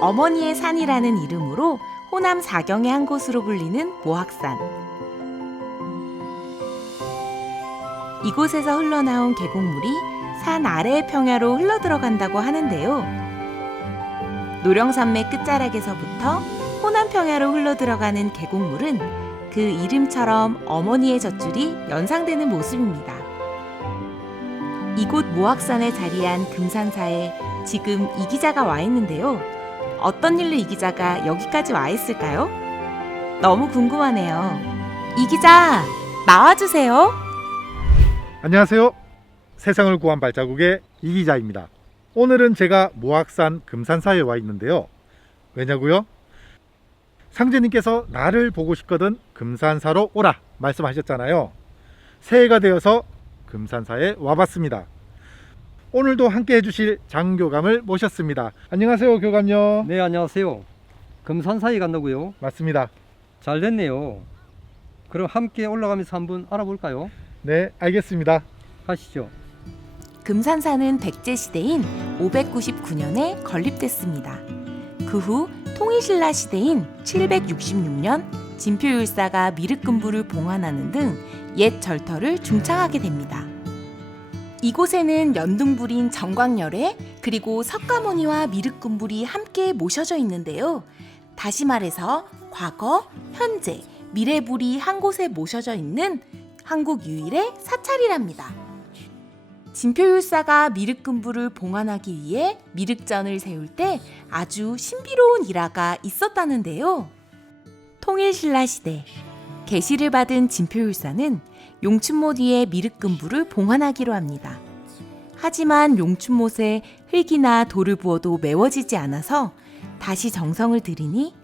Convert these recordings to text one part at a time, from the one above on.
어머니의 산이라는 이름으로 호남 사경의 한 곳으로 불리는 모악산. 이곳에서 흘러나온 계곡물이 산 아래의 평야로 흘러들어간다고 하는데요. 노령산맥 끝자락에서부터 호남 평야로 흘러들어가는 계곡물은 그 이름처럼 어머니의 젖줄이 연상되는 모습입니다. 이곳 모악산에 자리한 금산사에 지금 이 기자가 와 있는데요. 어떤 일로 이 기자가 여기까지 와 있을까요? 너무 궁금하네요. 이 기자, 나와주세요. 안녕하세요. 세상을 구한 발자국의 이 기자입니다. 오늘은 제가 모악산 금산사에 와 있는데요. 왜냐고요? 상제님께서 나를 보고 싶거든 금산사로 오라 말씀하셨잖아요. 새해가 되어서 금산사에 와봤습니다. 오늘도 함께 해주실 장교감을 모셨습니다. 안녕하세요, 교감요. 네, 안녕하세요. 금산사에 간다고요? 맞습니다. 잘 됐네요. 그럼 함께 올라가면서 한번 알아볼까요? 네, 알겠습니다. 가시죠. 금산사는 백제시대인 599년에 건립됐습니다. 그 후 통일신라 시대인 766년 진표율사가 미륵금부를 봉안하는 등 옛 절터를 중창하게 됩니다. 이곳에는 연등불인 정광열애 그리고 석가모니와 미륵금불이 함께 모셔져 있는데요. 다시 말해서 과거, 현재, 미래불이 한 곳에 모셔져 있는 한국 유일의 사찰이랍니다. 진표율사가 미륵금부를 봉안하기 위해 미륵전을 세울 때 아주 신비로운 일화가 있었다는데요. 통일신라 시대 계시를 받은 진표율사는 용춘모 뒤에 미륵금부를 봉안하기로 합니다. 하지만 용춘못에 흙이나 돌을 부어도 메워지지 않아서 다시 정성을 들이니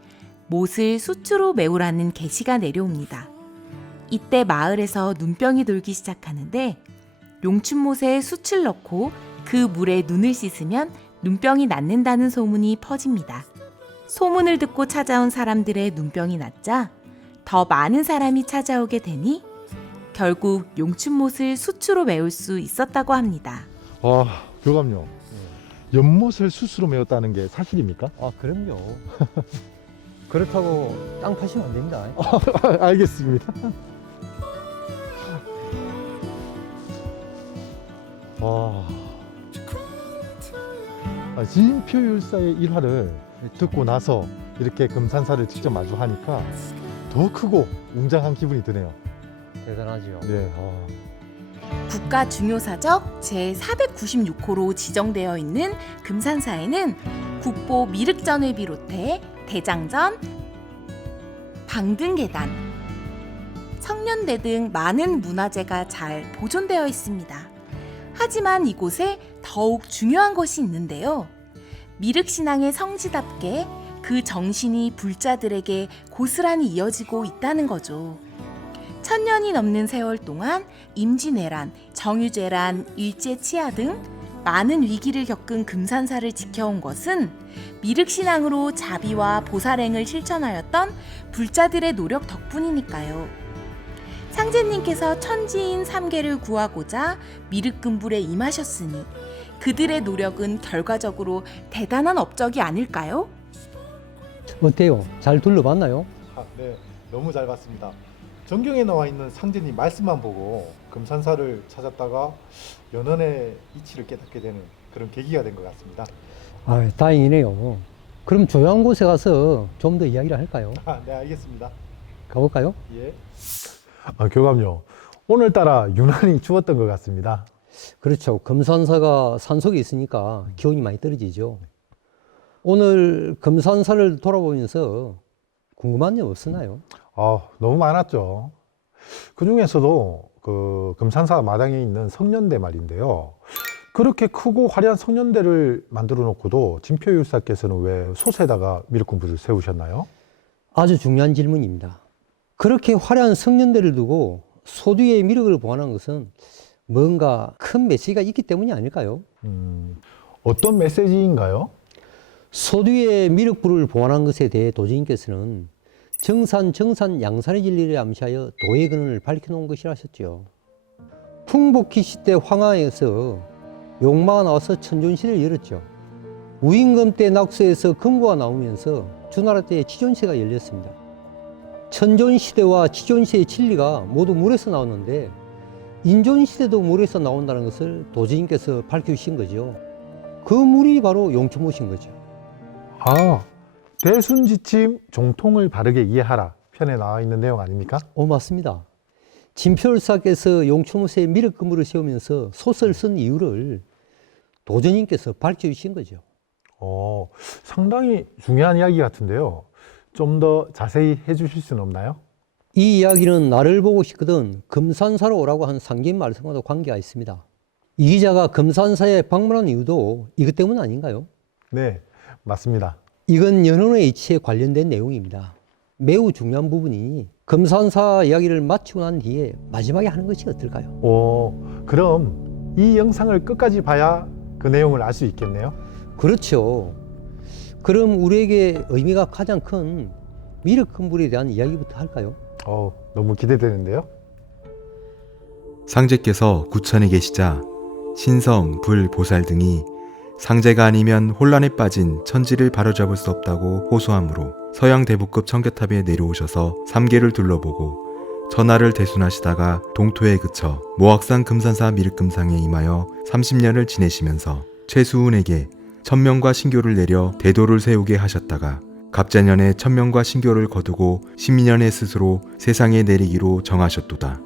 못을 수추로 메우라는 계시가 내려옵니다. 이때 마을에서 눈병이 돌기 시작하는데 용춘못에 숯을 넣고 그 물에 눈을 씻으면 눈병이 낫는다는 소문이 퍼집니다. 소문을 듣고 찾아온 사람들의 눈병이 낫자 더 많은 사람이 찾아오게 되니 결국 용춘못을 수추로 메울 수 있었다고 합니다. 와, 교감요. 연못을 숯으로 메웠다는 게 사실입니까? 아, 그럼요. 그렇다고 땅 파시면 안 됩니다. 알겠습니다. 와, 진표율사의 일화를 듣고 나서 이렇게 금산사를 직접 마주하니까 더 크고 웅장한 기분이 드네요. 대단하죠. 네. 국가 중요사적 제496호로 지정되어 있는 금산사에는 국보 미륵전을 비롯해 대장전, 방등계단, 성년대 등 많은 문화재가 잘 보존되어 있습니다. 하지만 이곳에 더욱 중요한 것이 있는데요. 미륵신앙의 성지답게 그 정신이 불자들에게 고스란히 이어지고 있다는 거죠. 1000년이 넘는 세월 동안 임진왜란, 정유재란, 일제치하 등 많은 위기를 겪은 금산사를 지켜온 것은 미륵신앙으로 자비와 보살행을 실천하였던 불자들의 노력 덕분이니까요. 상제님께서 천지인 삼계를 구하고자 미륵금불에 임하셨으니 그들의 노력은 결과적으로 대단한 업적이 아닐까요? 어때요? 잘 둘러봤나요? 네, 너무 잘 봤습니다. 전경에 나와 있는 상제님 말씀만 보고 금산사를 찾았다가 연원의 이치를 깨닫게 되는 그런 계기가 된 것 같습니다. 아, 다행이네요. 그럼 조용한 곳에 가서 좀 더 이야기를 할까요? 네, 알겠습니다. 가볼까요? 예. 교감요. 오늘따라 유난히 추웠던 것 같습니다. 그렇죠. 금산사가 산속에 있으니까 기온이 많이 떨어지죠. 오늘 금산사를 돌아보면서 궁금한 점 없었나요? 너무 많았죠. 그 중에서도 그 금산사 마당에 있는 성년대 말인데요. 그렇게 크고 화려한 성년대를 만들어 놓고도 진표율사께서는 왜 솥에다가 미륵금부를 세우셨나요? 아주 중요한 질문입니다. 그렇게 화려한 성년대를 두고 소 뒤에 미륵을 보관한 것은 뭔가 큰 메시지가 있기 때문이 아닐까요? 어떤 메시지인가요? 소 뒤에 미륵불을 보관한 것에 대해 도지인께서는 정산 양산의 진리를 암시하여 도의 근원을 밝혀놓은 것이라 하셨죠. 풍복희 시대 황하에서 용마가 나와서 천존시를 열었죠. 우임금 때 낙서에서 금고가 나오면서 주나라 때의 치존시대가 열렸습니다. 천존시대와 치존시대의 진리가 모두 물에서 나오는데 인존시대도 물에서 나온다는 것을 도지님께서 밝혀주신 거죠. 그 물이 바로 용초못인 거죠. 아, 대순지침 종통을 바르게 이해하라 편에 나와 있는 내용 아닙니까? 맞습니다. 진표율사께서 용초못에 미륵금부를 세우면서 소설을 쓴 이유를 도전님께서 밝혀주신 거죠. 상당히 중요한 이야기 같은데요. 좀 더 자세히 해주실 수는 없나요? 이 이야기는 나를 보고 싶거든 금산사로 오라고 한 상계인 말씀과도 관계가 있습니다. 이 기자가 금산사에 방문한 이유도 이것 때문 아닌가요? 네, 맞습니다. 이건 연원의 이치에 관련된 내용입니다. 매우 중요한 부분이 금산사 이야기를 마치고 난 뒤에 마지막에 하는 것이 어떨까요? 그럼 이 영상을 끝까지 봐야 그 내용을 알 수 있겠네요. 그렇죠. 그럼 우리에게 의미가 가장 큰 미륵금불에 대한 이야기부터 할까요? 너무 기대되는데요. 상제께서 구천에 계시자 신성, 불, 보살 등이 상제가 아니면 혼란에 빠진 천지를 바로잡을 수 없다고 호소하므로 서양 대부급 청계탑에 내려오셔서 3계를 둘러보고 전하를 대순하시다가 동토에 그쳐 모악산 금산사 미륵금상에 임하여 30년을 지내시면서 최수훈에게 천명과 신교를 내려 대도를 세우게 하셨다가 갑자년에 천명과 신교를 거두고 12년에 스스로 세상에 내리기로 정하셨도다.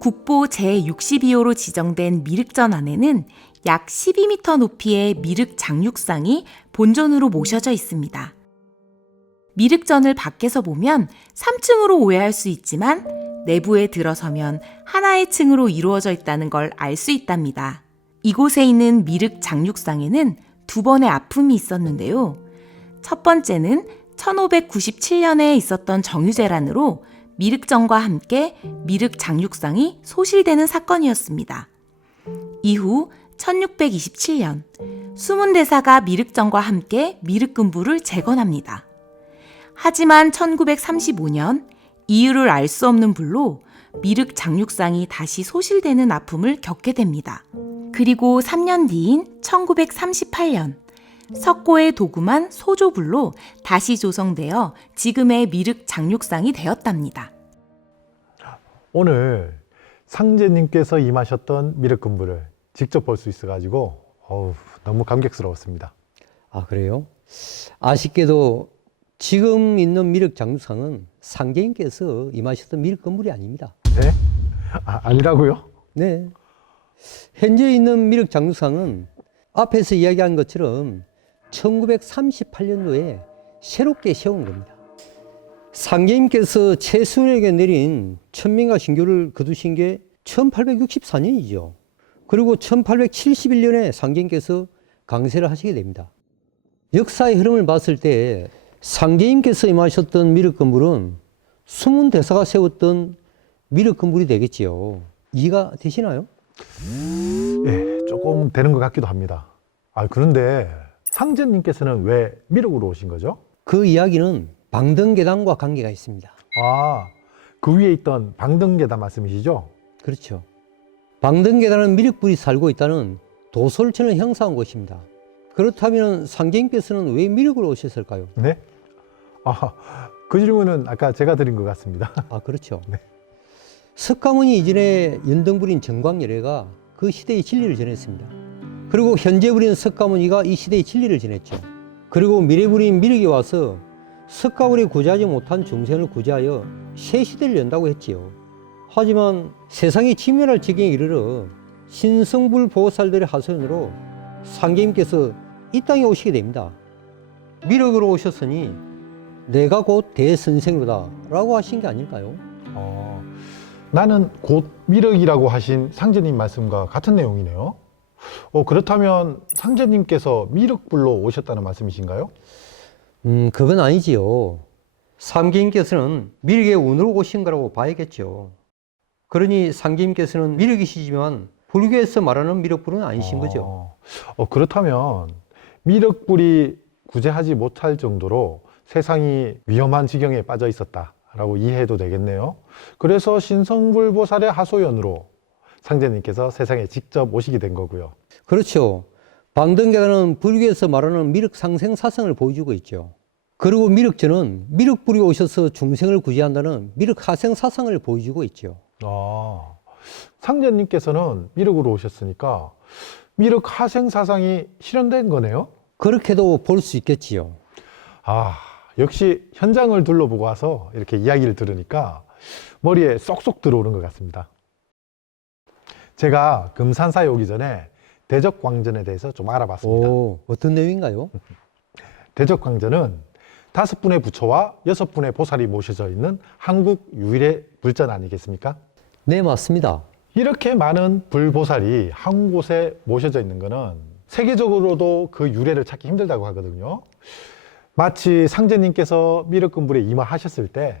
국보 제62호로 지정된 미륵전 안에는 약 12m 높이의 미륵 장육상이 본전으로 모셔져 있습니다. 미륵전을 밖에서 보면 3층으로 오해할 수 있지만 내부에 들어서면 하나의 층으로 이루어져 있다는 걸 알 수 있답니다. 이곳에 있는 미륵 장육상에는 두 번의 아픔이 있었는데요. 첫 번째는 1597년에 있었던 정유재란으로 미륵전과 함께 미륵 장육상이 소실되는 사건이었습니다. 이후 1627년 수문대사가 미륵전과 함께 미륵금부를 재건합니다. 하지만 1935년 이유를 알 수 없는 불로 미륵 장육상이 다시 소실되는 아픔을 겪게 됩니다. 그리고 3년 뒤인 1938년 석고에 도금한 소조불로 다시 조성되어 지금의 미륵 장육상이 되었답니다. 오늘 상제님께서 임하셨던 미륵금부를 직접 볼 수 있어가지고 너무 감격스러웠습니다. 아, 그래요? 아쉽게도 지금 있는 미륵 장육상은 상계님께서 임하셨던 미륵금불이 아닙니다. 네? 아니라고요? 네. 현재 있는 미륵 장육상은 앞에서 이야기한 것처럼 1938년도에 새롭게 세운 겁니다. 상계님께서 최순에게 내린 천명과 신교를 거두신 게 1864년이죠. 그리고 1871년에 상계님께서 강세를 하시게 됩니다. 역사의 흐름을 봤을 때 상계님께서 임하셨던 미륵금불은 수문대사가 세웠던 미륵금불이 되겠지요. 이해가 되시나요? 예, 조금 되는 것 같기도 합니다. 그런데 상제님께서는 왜 미륵으로 오신 거죠? 그 이야기는 방등계단과 관계가 있습니다. 그 위에 있던 방등계단 말씀이시죠? 그렇죠. 방등계단은 미륵불이 살고 있다는 도솔천을 형성한 곳입니다. 그렇다면 상계님께서는 왜 미륵으로 오셨을까요? 네? 그 질문은 아까 제가 드린 것 같습니다. 그렇죠. 네. 석가모니 이전에 연등불인 정광열애가 그 시대의 진리를 전했습니다. 그리고 현재불인 석가모니가 이 시대의 진리를 전했죠. 그리고 미래불인 미륵이 와서 석가모니 구제하지 못한 중생을 구제하여 새 시대를 연다고 했지요. 하지만 세상이 지멸할 지경에 이르러 신성불 보살들의 하소연으로 상계님께서 이 땅에 오시게 됩니다. 미륵으로 오셨으니 내가 곧 대선생로다 라고 하신 게 아닐까요? 나는 곧 미륵이라고 하신 상제님 말씀과 같은 내용이네요. 그렇다면 상제님께서 미륵불로 오셨다는 말씀이신가요? 그건 아니지요. 상계님께서는 미륵의 운으로 오신 거라고 봐야겠죠. 그러니 상계님께서는 미륵이시지만 불교에서 말하는 미륵불은 아니신 거죠. 그렇다면 미륵불이 구제하지 못할 정도로 세상이 위험한 지경에 빠져 있었다라고 이해해도 되겠네요. 그래서 신성불보살의 하소연으로 상제님께서 세상에 직접 오시게 된 거고요. 그렇죠. 방등계단은 불교에서 말하는 미륵 상생 사성을 보여주고 있죠. 그리고 미륵전은 미륵불이 오셔서 중생을 구제한다는 미륵 하생 사상을 보여주고 있죠. 아, 상제님께서는 미륵으로 오셨으니까 미륵 하생 사상이 실현된 거네요? 그렇게도 볼 수 있겠지요. 아, 역시 현장을 둘러보고 와서 이렇게 이야기를 들으니까 머리에 쏙쏙 들어오는 것 같습니다. 제가 금산사에 오기 전에 대적광전에 대해서 좀 알아봤습니다. 오, 어떤 내용인가요? 대적광전은 5분의 부처와 6분의 보살이 모셔져 있는 한국 유일의 불전 아니겠습니까? 네, 맞습니다. 이렇게 많은 불보살이 한 곳에 모셔져 있는 것은 세계적으로도 그 유래를 찾기 힘들다고 하거든요. 마치 상제님께서 미륵금불에 임하하셨을 때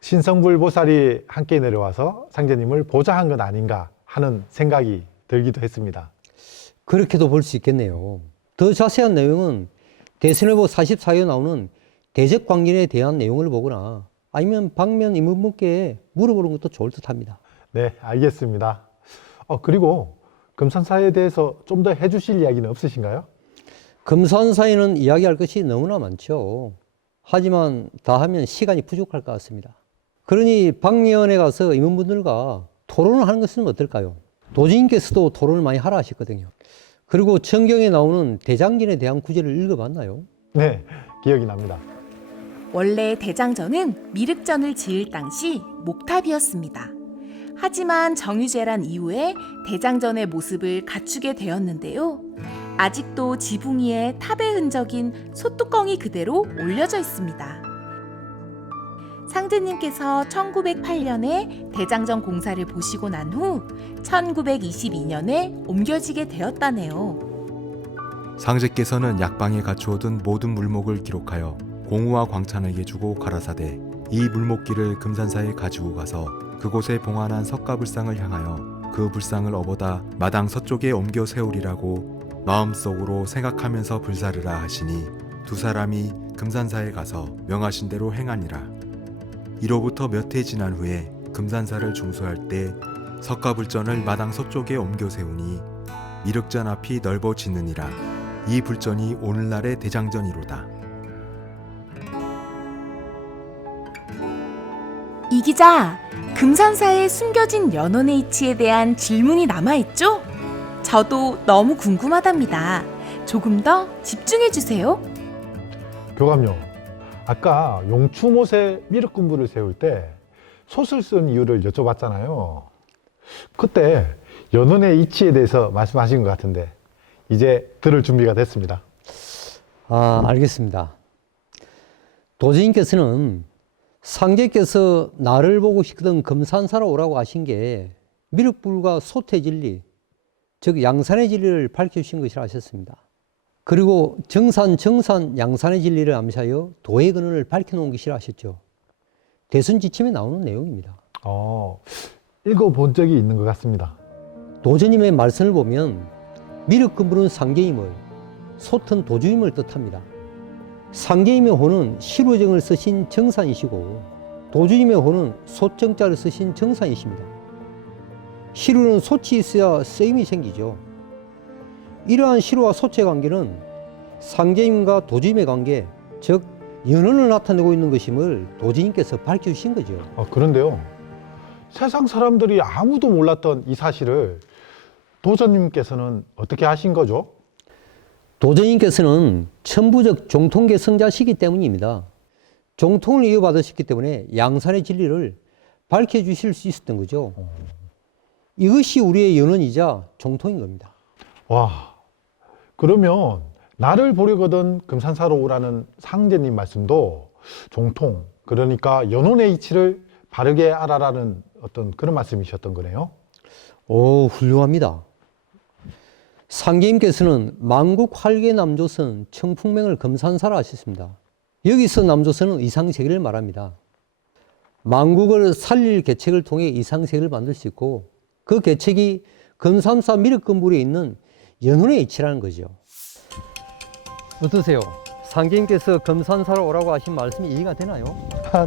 신성불 보살이 함께 내려와서 상제님을 보좌한 것 아닌가 하는 생각이 들기도 했습니다. 그렇게도 볼 수 있겠네요. 더 자세한 내용은 대선일보 44에 나오는 대적광전에 대한 내용을 보거나 아니면 방면 인문분께 물어보는 것도 좋을 듯 합니다. 네, 알겠습니다. 그리고 금산사에 대해서 좀 더 해주실 이야기는 없으신가요? 금산사에는 이야기할 것이 너무나 많죠. 하지만 다 하면 시간이 부족할 것 같습니다. 그러니 방면에 가서 임원분들과 토론을 하는 것은 어떨까요? 도지님께서도 토론을 많이 하라 하셨거든요. 그리고 성경에 나오는 대장전에 대한 구절을 읽어봤나요? 네, 기억이 납니다. 원래 대장전은 미륵전을 지을 당시 목탑이었습니다. 하지만 정유재란 이후에 대장전의 모습을 갖추게 되었는데요. 아직도 지붕 위에 탑의 흔적인 솥뚜껑이 그대로 올려져 있습니다. 상제님께서 1908년에 대장전 공사를 보시고 난 후 1922년에 옮겨지게 되었다네요. 상제께서는 약방에 갖추어둔 모든 물목을 기록하여 공우와 광찬에게 주고 가라사대 이 물목기를 금산사에 가지고 가서 그곳에 봉안한 석가불상을 향하여 그 불상을 업어다 마당 서쪽에 옮겨 세우리라고 마음속으로 생각하면서 불사르라 하시니 두 사람이 금산사에 가서 명하신 대로 행하니라. 이로부터 몇 해 지난 후에 금산사를 중수할 때 석가불전을 마당 서쪽에 옮겨 세우니 미륵전 앞이 넓어지느니라. 이 불전이 오늘날의 대장전이로다. 이 기자, 금산사에 숨겨진 연원의 이치에 대한 질문이 남아있죠? 저도 너무 궁금하답니다. 조금 더 집중해 주세요. 교감요, 아까 용추못에 미륵금불을 세울 때 솥을 쓴 이유를 여쭤봤잖아요. 그때 연원의 이치에 대해서 말씀하신 것 같은데 이제 들을 준비가 됐습니다. 알겠습니다. 도지님께서는 상제께서 나를 보고 싶거든 금산사로 오라고 하신 게 미륵불과 솥의 진리, 즉 양산의 진리를 밝혀주신 것이라 하셨습니다. 그리고 정산, 양산의 진리를 암시하여 도의 근원을 밝혀놓은 것이라 하셨죠. 대선지침에 나오는 내용입니다. 읽어본 적이 있는 것 같습니다. 도전님의 말씀을 보면 미륵금불은 상제임을, 솥은 도주임을 뜻합니다. 상제임의 호는 시루정을 쓰신 정산이시고 도주임의 호는 솥정자를 쓰신 정산이십니다. 시루는 솥이 있어야 쓰임이 생기죠. 이러한 시루와 솥의 관계는 상제임과 도주임의 관계, 즉 연원을 나타내고 있는 것임을 도지님께서 밝혀주신 거죠. 그런데요, 세상 사람들이 아무도 몰랐던 이 사실을 도전님께서는 어떻게 하신 거죠? 도전님께서는 천부적 종통계 성자시기 때문입니다. 종통을 이어받으셨기 때문에 양산의 진리를 밝혀주실 수 있었던 거죠. 이것이 우리의 연원이자 종통인 겁니다. 와, 그러면 나를 보려거든 금산사로 오라는 상제님 말씀도 종통, 그러니까 연원의 이치를 바르게 알아라는 어떤 그런 말씀이셨던 거네요. 오, 훌륭합니다. 상제님께서는 만국 활계 남조선 청풍맹을 금산사라 하셨습니다. 여기서 남조선은 이상세계를 말합니다. 만국을 살릴 계책을 통해 이상세계를 만들 수 있고 그 계책이 금삼사 미륵금불에 있는 연원의 이치라는 거죠. 어떠세요? 상제님께서 금산사로 오라고 하신 말씀이 이해가 되나요?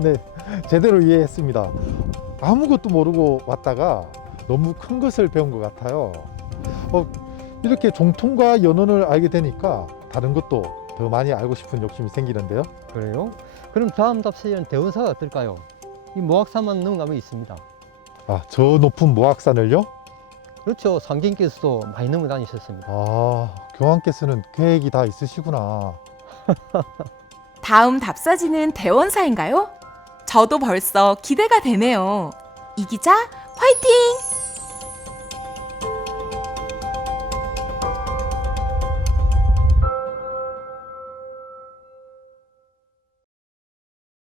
네, 제대로 이해했습니다. 아무것도 모르고 왔다가 너무 큰 것을 배운 것 같아요. 이렇게 종통과 연원을 알게 되니까 다른 것도 더 많이 알고 싶은 욕심이 생기는데요. 그래요? 그럼 다음 답사에는 대원사가 어떨까요? 이 모악산만 넘어가면 있습니다. 아, 저 높은 모악산을요? 그렇죠. 상경께서도 많이 넘어 다니셨습니다. 아, 교황께서는 계획이 다 있으시구나. 다음 답사지는 대원사인가요? 저도 벌써 기대가 되네요. 이 기자 화이팅!